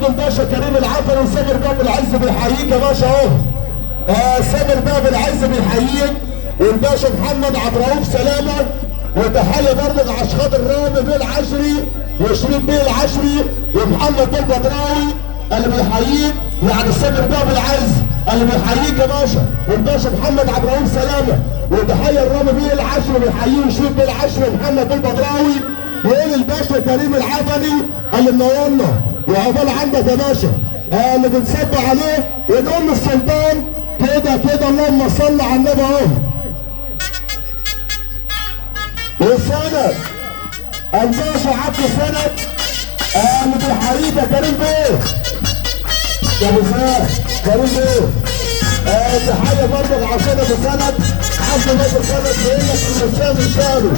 برضه الباشا كريم العفري وسامر باب العز بيحييك يا باشا اهو. سامر باب العز بيحييك، والباشا محمد عبد الرؤوف سلامه، وتحيه برضه عشان خاطر رامي بيه العشري وشريف بيه العشري ومحمد بيه البدراوي اللي بيحييك، يعني سامر باب العز اللي بيحييك يا باشا، والباشا محمد عبد الرؤوف سلامه، وتحيه الرامي بيه العشري بيحييه وشريف بيه العشري ومحمد بيه البدراوي، وقول الباشا كريم العفري اللي منورنا وعقبال عندك يا باشا. اللي بنصب عليه ونقول للسلطان كده اللهم صل على النبي اهو. وسند الباشا عبد السند اللي بالحريق يا كريم بيه يا ابو سند كريم بيه. تحيه برضه عشان ابو سند عبد الله سند بيقول لك المسام الشهري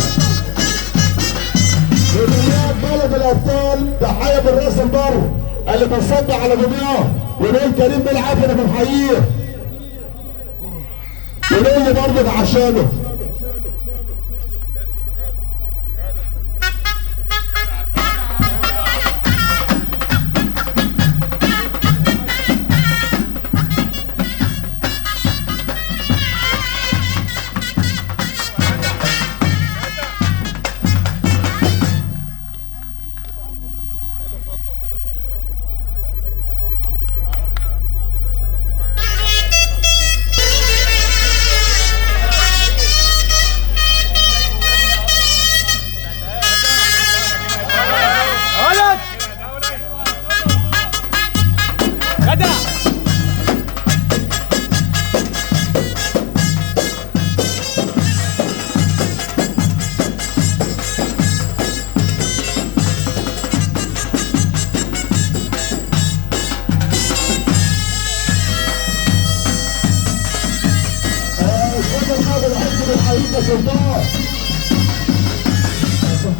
ودمياط بلد الابطال. تحيه بالراس البر اللي بنصب على دمياط ونقول كريم بيه العافيه بنحييه ونقول لي برضه عشانه. سلطان